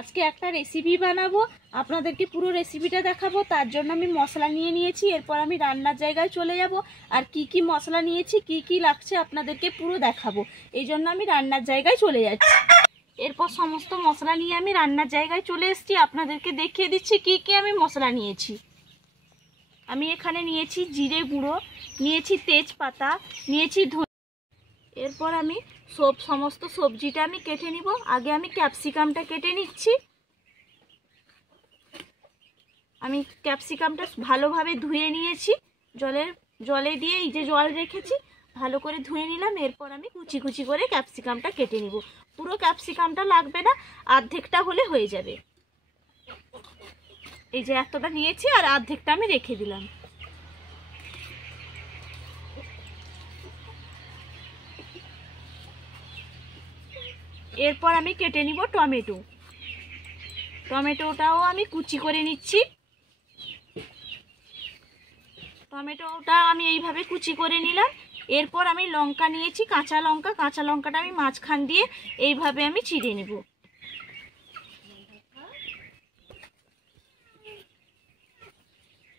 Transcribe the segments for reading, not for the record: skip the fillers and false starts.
আজকে একটা রেসিপি বানাবো, আপনাদেরকে পুরো রেসিপিটা দেখাবো। তার জন্য আমি মশলা নিয়ে নিয়েছি, এরপর আমি রান্নার জায়গায় চলে যাব। আর কি কি মশলা নিয়েছি, কি কি লাগছে আপনাদেরকে পুরো দেখাবো। এই জন্য আমি রান্নার জায়গায় চলে যাচ্ছি। এরপর সমস্ত মশলা নিয়ে আমি রান্নার জায়গায় চলে এসেছি, আপনাদেরকে দেখিয়ে দিচ্ছি কি কি আমি মশলা নিয়েছি। আমি এখানে নিয়েছি জিরে গুঁড়ো, নিয়েছি তেজপাতা, নিয়েছি ধনে। এরপর আমি সমস্ত সবজিটা আমি কেটে নিব। আগে আমি ক্যাপসিকামটা কেটে নিচ্ছি। আমি ক্যাপসিকামটা ভালোভাবে ধুয়ে নিয়েছি, জলে দিয়ে এই যে জল রেখেছি ভালো করে ধুয়ে নিলাম। এরপর আমি কুচি কুচি করে ক্যাপসিকামটা কেটে নিব। পুরো ক্যাপসিকামটা লাগবে না, অর্ধেকটা হলে হয়ে যাবে। এই যে এতটা নিয়েছি আর অর্ধেকটা আমি রেখে দিলাম। এরপর আমি কেটে নিব টমেটোটাও আমি কুচি করে নিচ্ছি। টমেটোটা আমি এইভাবে কুচি করে নিলাম। এরপর আমি লঙ্কা নিয়েছি, কাঁচা লঙ্কাটা আমি মাঝখান দিয়ে এইভাবে আমি চিড়ে নিব।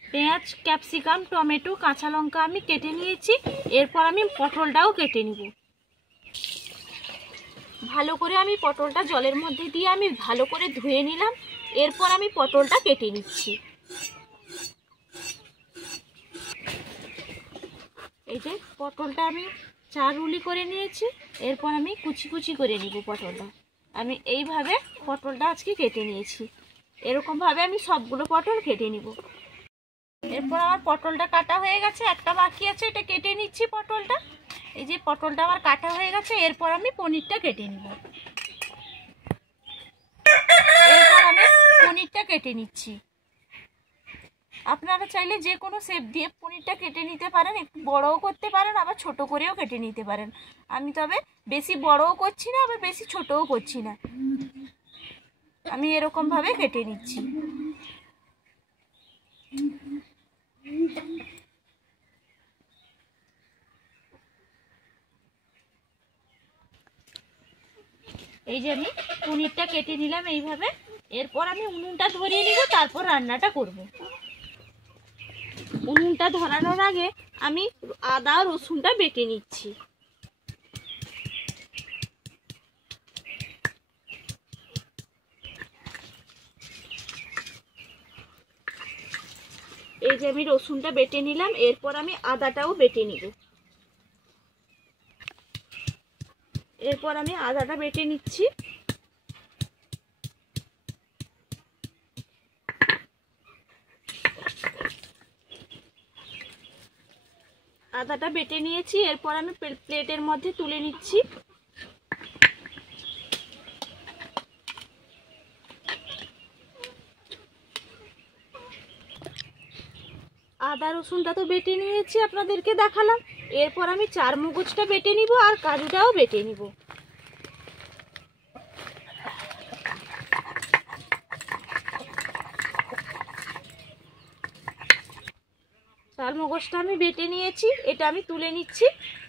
পেঁয়াজ, ক্যাপসিকাম, টমেটো, কাঁচা লঙ্কা আমি কেটে নিয়েছি। এরপর আমি পটলটাও কেটে নিব। ভালো করে আমি পটলটা জলের মধ্যে দিয়ে আমি ভালো করে ধুয়ে নিলাম। এরপর আমি পটলটা কেটে নিচ্ছি। এই যে পটলটা আমি 4 উলি করে নিয়েছি। এরপর আমি কুচি কুচি করে নিব পটলটা। আমি এইভাবে পটলটা আজকে কেটে নিয়েছি। এরকমভাবে আমি সবগুলো পটল কেটে নিব। এরপর আমার পটলটা কাটা হয়ে গেছে, একটা বাকি আছে, এটা কেটে নিচ্ছি পটলটা। এই যে পটলটা আমার কাটা হয়ে গেছে। এরপর আমি পনিরটা কেটে নিব। এরপর আমি পনিরটা কেটে নিচ্ছি। আপনারা চাইলে যে কোনো শেপ দিয়ে পনিরটা কেটে নিতে পারেন, একটু বড়ও করতে পারেন, আবার ছোট করেও কেটে নিতে পারেন। আমি তবে বেশি বড়ও করছি না, আবার বেশি ছোটও করছি না, আমি এরকমভাবে কেটে নিচ্ছি। এই যে আমি পনিরটা কেটে নিলাম এইভাবে। এরপর আমি উনুনটা ধরিয়ে নিব, তারপর রান্নাটা করব। উনুনটা ধরানোর আগে আমি আদা রসুনটা বেটে নিচ্ছি। এই যে আমি রসুনটা বেটে নিলাম। এরপর আমি আদাটাও বেটে নিব। এরপর আমি আদাটা বেটে নিচ্ছি। আদাটা বেটে নিয়েছি। এরপর আমি প্লেটের মধ্যে তুলে নিচ্ছি। আদা রসুনটা তো বেটে নিয়েছি, আপনাদেরকে দেখালাম। এরপর আমি চারমগজটা বেটে নিব আর কাজুটাও বেটে নিব। চারমগজটা আমি বেটে নিয়েছি, এটা আমি তুলে নিচ্ছি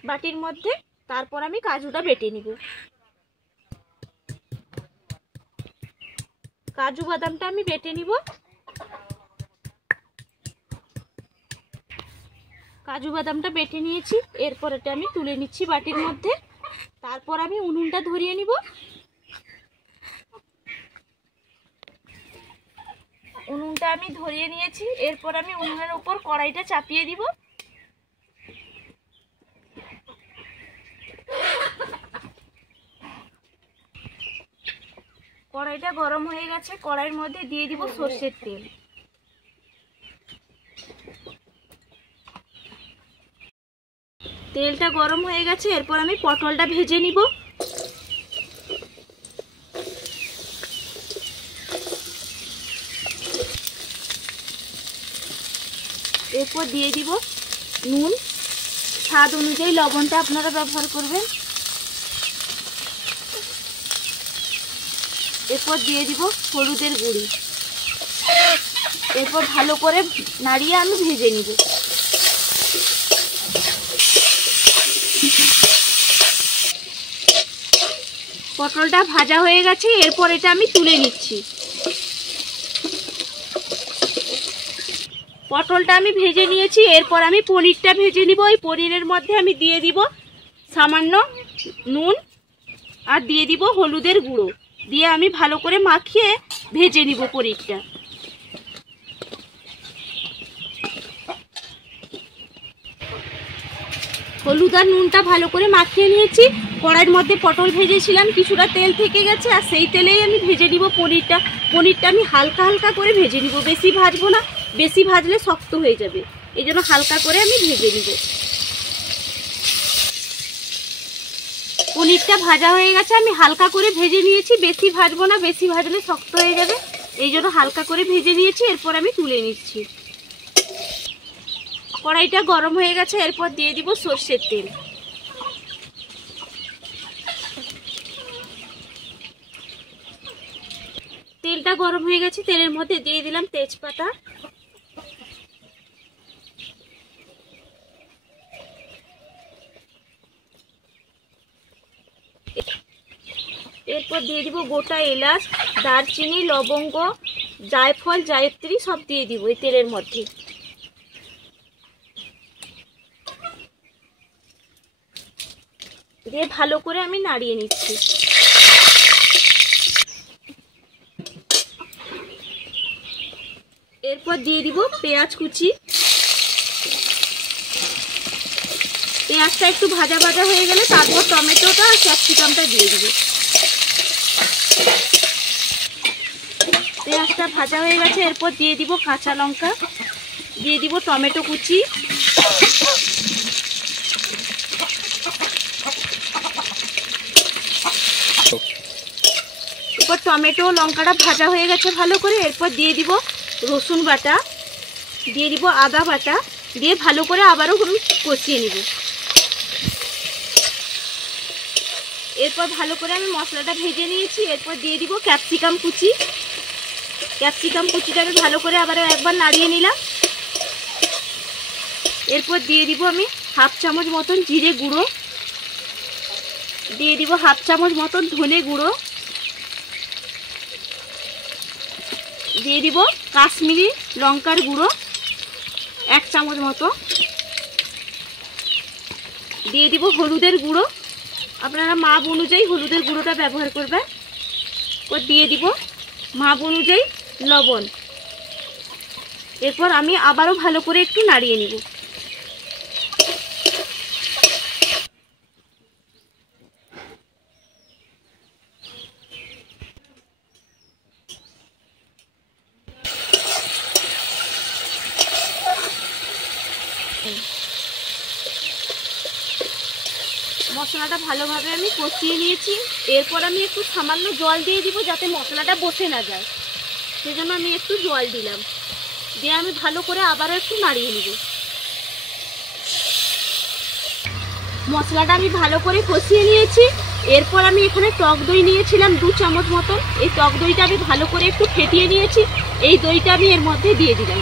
বাটির মধ্যে। তারপর আমি কাজুটা বেটে নিব। কাজু বাদামটা আমি বেটে নিব। কাজু বাদামটা বেটে নিয়েছি। এরপর এটা আমি তুলে নিচ্ছি বাটির মধ্যে। তারপর আমি উনুনটা ধরিয়ে নিব। উনুনটা আমি ধরিয়ে নিয়েছি। এরপর আমি উনুনের উপর কড়াইটা চাপিয়ে দিব। কড়াইটা গরম হয়ে গেছে, কড়াইয়ের মধ্যে দিয়ে দিব সরষের তেল। তেলটা গরম হয়ে গেছে। এরপর আমি পটলটা ভেজে নিব। এরপর দিয়ে দিব নুন, স্বাদ অনুযায়ী লবণটা আপনারা ব্যবহার করবেন। এরপর দিয়ে দিব হলুদের গুঁড়ি। এরপর ভালো করে নাড়িয়ে আমি ভেজে নিব। পটলটা ভাজা হয়ে গেছে, এরপর এটা আমি তুলে নিচ্ছি। পটলটা আমি ভেজে নিয়েছি, এরপর আমি পনিরটা ভেজে নিব। ওই পনিরের মধ্যে আমি দিয়ে দিব সামান্য নুন আর দিয়ে দিব হলুদের গুঁড়ো, দিয়ে আমি ভালো করে মাখিয়ে ভেজে নিব পনিরটা। হলুদ আর নুনটা ভালো করে মাখিয়ে নিয়েছি। কড়াইয়ের মধ্যে পটল ভেজেছিলাম, কিছুটা তেল থেকে গেছে, আর সেই তেলেই আমি ভেজে নিব পনিরটা। পনিরটা আমি হালকা হালকা করে ভেজে নিব, বেশি ভাজবো না, বেশি ভাজলে শক্ত হয়ে যাবে, এই জন্য হালকা করে আমি ভেজে নিব। পনিরটা ভাজা হয়ে গেছে, আমি হালকা করে ভেজে নিয়েছি, বেশি ভাজবো না, বেশি ভাজলে শক্ত হয়ে যাবে, এই জন্য হালকা করে ভেজে নিয়েছি। এরপর আমি তুলে নিচ্ছি। কড়াইটা গরম হয়ে গেছে, এরপর দিয়ে দিব সরষের তেল। তেলটা গরম হয়ে গেছে, তেলের মধ্যে দিয়ে দিলাম তেজপাতা, এরপর দিয়ে দিব গোটা এলাচ, দারচিনি, লবঙ্গ, জায়ফল, জায়ত্রী সব দিয়ে দিব এই তেলের মধ্যে। দিয়ে ভালো করে আমি নাড়িয়ে নিচ্ছি। এরপর দিয়ে দিব পেঁয়াজ কুচি। পেঁয়াজটা একটু ভাজা ভাজা হয়ে গেলে তারপর টমেটোটা আর ক্যাপসিকামটা দিয়ে দিব। পেঁয়াজটা ভাজা হয়ে গেছে, এরপর দিয়ে দিব কাঁচা লঙ্কা, দিয়ে দিব টমেটো কুচি, এরপর টমেটো লঙ্কাটা ভাজা হয়ে গেছে ভালো করে, এরপর দিয়ে দিব রসুন বাটা, দিয়ে দিব আদা বাটা, দিয়ে ভালো করে আবারও কষিয়ে নিব। এরপর ভালো করে আমি মশলাটা ভেজে নিয়েছি, এরপর দিয়ে দিব ক্যাপসিকাম কুচি। ক্যাপসিকাম কুচিটাকে ভালো করে আবারও একবার নাড়িয়ে নিলাম। এরপর দিয়ে দিব আমি হাফ চামচ মতন জিরে গুঁড়ো, দিয়ে দিব হাফ চামচ মতন ধনে গুঁড়ো, দিয়ে দিব কাশ্মীরি লঙ্কার গুঁড়ো 1 চামচ মতো, দিয়ে দিব হলুদের গুঁড়ো, আপনারা মাপ অনুযায়ী হলুদের গুঁড়োটা ব্যবহার করবেন। ও দিয়ে দিব মাপ অনুযায়ী লবণ। এরপর আমি আবারও ভালো করে একটু নাড়িয়ে নিব। মশলাটা ভালোভাবে আমি কষিয়ে নিয়েছি, এরপর আমি একটু সামান্য জল দিয়ে দিব যাতে মশলাটা বসে না যায়, সেজন্য আমি একটু জল দিলাম। দিয়ে আমি ভালো করে আবারও একটু নাড়িয়ে নিব। মশলাটা আমি ভালো করে কষিয়ে নিয়েছি, এরপর আমি এখানে টক দই নিয়েছিলাম 2 চামচ মতন। এই টক দইটা আমি ভালো করে একটু ফেটিয়ে নিয়েছি, এই দইটা আমি এর মধ্যে দিয়ে দিলাম।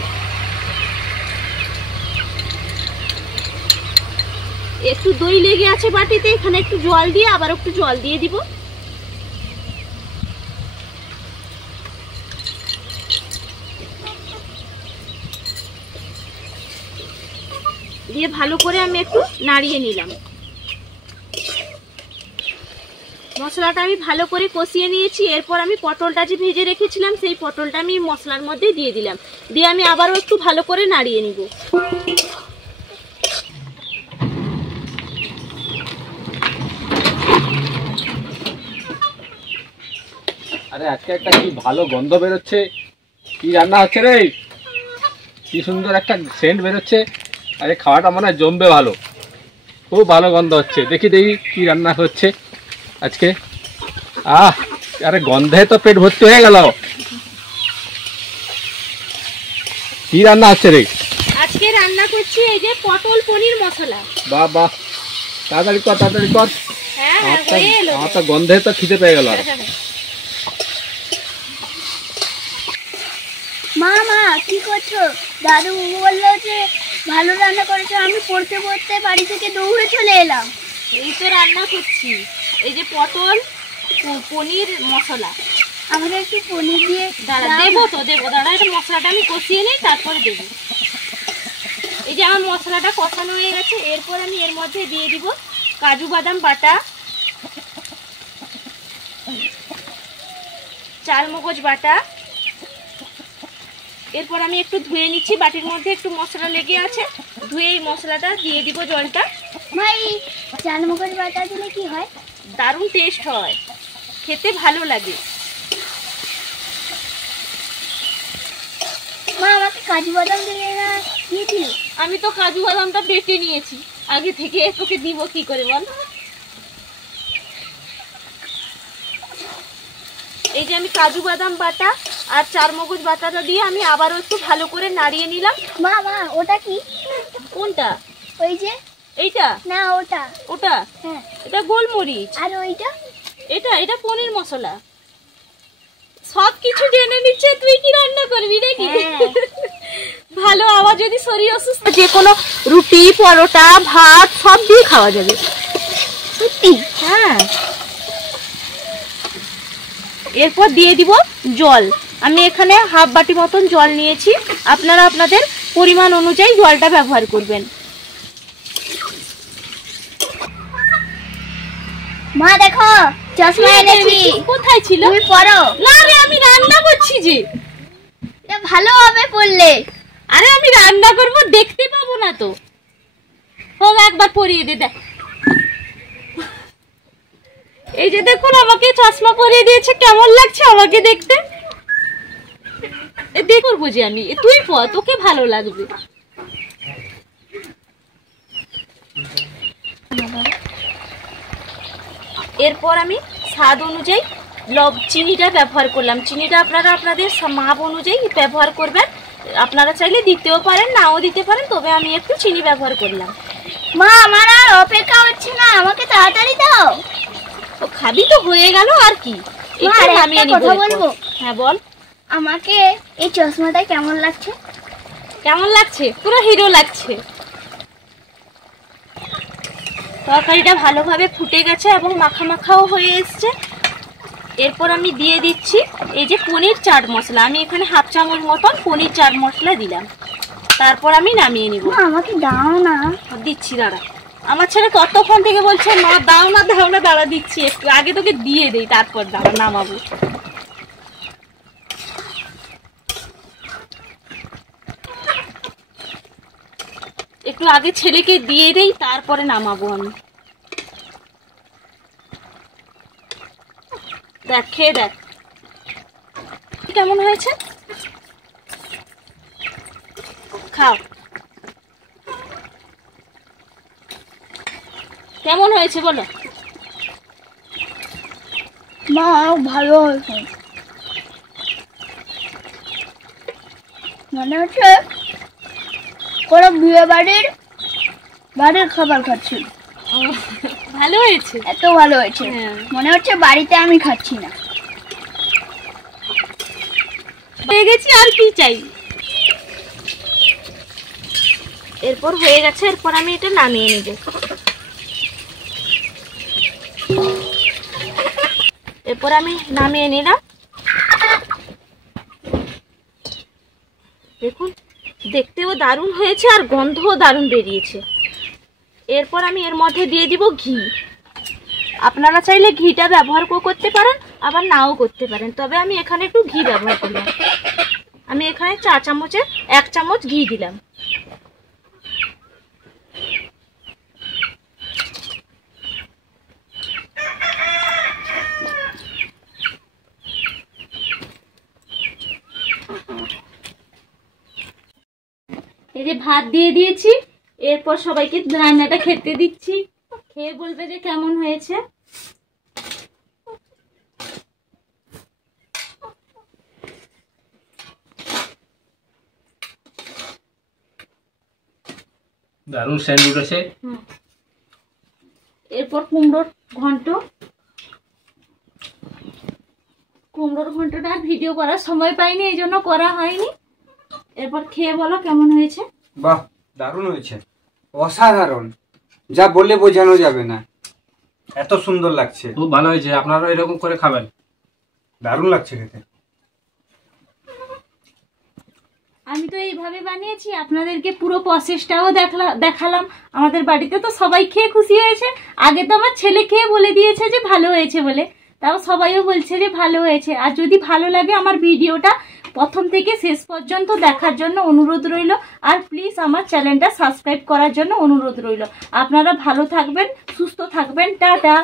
একটু দই লেগে আছে বাটিতে, এখানে একটু জল দিয়ে আবার একটু জল দিয়ে দিব। দিয়ে ভালো করে আমি একটু নাড়িয়ে নিলাম। মশলাটা আমি ভালো করে কষিয়ে নিয়েছি, এরপর আমি পটলটা যে ভেজে রেখেছিলাম সেই পটলটা আমি মশলার মধ্যে দিয়ে দিলাম, দিয়ে আমি আবারও একটু ভালো করে নাড়িয়ে নিব। আরে আজকে একটা কি ভালো গন্ধ বেরোচ্ছে, কি রান্না হচ্ছে রে? কি সুন্দর একটা সেন্ট বেরোচ্ছে, আরে খাওয়াটা মনে হয় জমবে ভালো, খুব ভালো গন্ধ হচ্ছে। দেখি দেখি কি রান্না হচ্ছে আজকে। আরে গন্ধে তো পেট ভর্তি হয়ে গেল। কি রান্না হচ্ছে রে? আজকে রান্না করছি এই যে পটল পনির মশলা। বাহ বাহ, তাড়াতাড়ি কর তাড়াতাড়ি কর। হ্যাঁ আমার তো গন্ধে তো খিদে পেয়ে গেল। মা মা কি করছো? দাদু বললো যে ভালো রান্না করেছো, আমি পড়তে পড়তে বাড়ি থেকে দৌড়ে চলে এলাম। এই তো রান্না করছি, এই যে পটল পনির মশলা। আমাকে একটু পনির দিয়ে দাঁড়া, দেবো তো দেবো, দাঁড়া এটা মশলাটা আমি কষিয়ে নিই তারপরে দেবো। এই যে আমার মশলাটা কষানো হয়ে গেছে, এরপর আমি এর মধ্যে দিয়ে দিব কাজু বাদাম বাটা, চালমগজ বাটা। এরপর আমি একটু ধুয়ে নিচ্ছি, বাটির মধ্যে একটু মশলা লেগে আছে, ধুয়ে এই মশলাটা দিয়ে দিব জলটা। ভাই চালমগজ বাটা দিলে কি হয়? দারুণ টেস্ট হয়, খেতে ভালো লাগে। মা আমাকে কাজু বাদাম দিলে না দিয়ে দিল? আমি তো কাজু বাদামটা বেটে নিয়েছি আগে থেকে, তোকে দিব কি করে বল। এই যে আমি কাজু বাদাম বাটা আর চারমগজ বাটাটা দিয়ে আমি আবারও একটু ভালো করে নাড়িয়ে নিলাম। মা মা ওটা কি? কোনটা? ওই যে এইটা না ওটা। ওটা হ্যাঁ। এটা গোলমরিচ। আর ওইটা? এটা পনির মশলা। সব কিছু জেনে নিচ্ছে, তুই কি রান্না করবি নাকি? ভালো, আবার যদি শরীর অসুস্থ, যে কোনো রুটি পরোটা ভাত সব দিয়ে খাওয়া যাবে। সত্যি? হ্যাঁ। এরপর দিয়ে দিব জল। আমি এখানে হাফ বাটি মতন জল নিয়েছি, আপনারা আপনাদের পরিমাণ অনুযায়ী জলটা ব্যবহার করবেন। মা দেখো চশমা এনেছি। কোথায় ছিল? তুমি পড়ো। না রে, আমি রান্না করছি যে। এটা ভালো হবে পড়লে। আরে আমি রান্না করব, দেখতে পাবো না তো। হোক একবার পরিয়ে দে, দেখ। এই যে দেখুন, আমাকে চশমা পরিয়ে দিয়েছে, কেমন লাগছে আমাকে দেখতে? দেখ করবো যে আমি, তুই পর, তোকে ভালো লাগবে। এরপর আমি স্বাদ অনুযায়ী চিনিটা ব্যবহার করলাম। চিনিটা আপনারা আপনাদের মাপ অনুযায়ী ব্যবহার করবেন, আপনারা চাইলে দিতেও পারেন নাও দিতে পারেন, তবে আমি একটু চিনি ব্যবহার করলাম। মা আমার আর অপেক্ষা হচ্ছে না, আমাকে তাড়াতাড়ি দাও। ও খাবি তো, হয়ে গেল আর কি। মা একটা কথা বলবো? হ্যাঁ বল। আমাকে এই চশমাটা কেমন লাগছে? কেমন লাগছে? পুরো হিরো লাগছে। তরকারিটা ভালোভাবে ফুটে গেছে এবং মাখা মাখাও হয়ে এসছে। এরপর আমি দিয়ে দিচ্ছি এই যে পনির চাট মশলা। আমি এখানে হাফ চামচ মতন পনির চাট মশলা দিলাম। তারপর আমি নামিয়ে নিব। আমাকে দাও না। দিচ্ছি, দাঁড়া। আমার ছেলে ততক্ষণ থেকে বলছে মা দাও না দাও না, দাঁড়া দিচ্ছি, একটু আগে তোকে দিয়ে দেই তারপর দাঁড়া নামাবো। একটু আগে ছেলেকে দিয়ে দেই তারপরে নামাবো আমি। দেখ, খেয়ে দেখ কেমন হয়েছে, খাও। কেমন হয়েছে বলো? মা ভালো হয়েছে, মনে হচ্ছে কোনো বিয়ে বাড়ির খাবার খাচ্ছি। ভালো হয়েছে, এত ভালো হয়েছে মনে হচ্ছে বাড়িতে আমি খাচ্ছি না। হয়ে গেছি, আর কি চাই। এরপর হয়ে গেছে, এরপর আমি এটা নামিয়ে নেব। এরপর আমি নামিয়ে নিলাম। দেখুন দেখতেও দারুণ হয়েছে আর গন্ধও দারুণ বেরিয়েছে। এরপর আমি এর মধ্যে দিয়ে দিব ঘি। আপনারা চাইলে ঘিটা ব্যবহার করতে পারেন, আবার নাও করতে পারেন, তবে আমি এখানে একটু ঘি ব্যবহার করলাম। আমি এখানে 4 চামচের 1 চামচ ঘি দিলাম। এই যে ভাত দিয়ে দিয়েছি, এরপর সবাইকে রান্নাটা খেতে দিচ্ছি, খেয়ে বলবে যে কেমন হয়েছে। দারুণ সেন্ট উঠেছে। এরপর কুমড়োর ঘন্টটা আর ভিডিও করার সময় পাইনি, এই জন্য করা হয়নি। এরপর খেয়ে বলো কেমন হয়েছে। বাহ, দারুণ হয়েছে, অসাধারণ, যা বললে বোঝানো যাবে না। এত সুন্দর লাগছে, খুব ভালো হয়েছে। আপনারা এরকম করে খাবেন, দারুণ লাগছে খেতে। আমি তো এইভাবে বানিয়েছি, আপনাদেরকে পুরো প্রসেসটাও দেখালাম। আমাদের বাড়িতে তো সবাই খেয়ে খুশি হয়েছে। আগে তো আমার ছেলে খেয়ে বলে দিয়েছে যে ভালো হয়েছে বলে, তাও সবাইও বলছে যে ভালো হয়েছে। আর যদি ভালো লাগে আমার ভিডিওটা প্রথম থেকে শেষ পর্যন্ত দেখার জন্য অনুরোধ রইল। আর প্লিজ আমার চ্যানেলটা সাবস্ক্রাইব করার জন্য অনুরোধ রইল। আপনারা ভালো থাকবেন, সুস্থ থাকবেন, টাটা।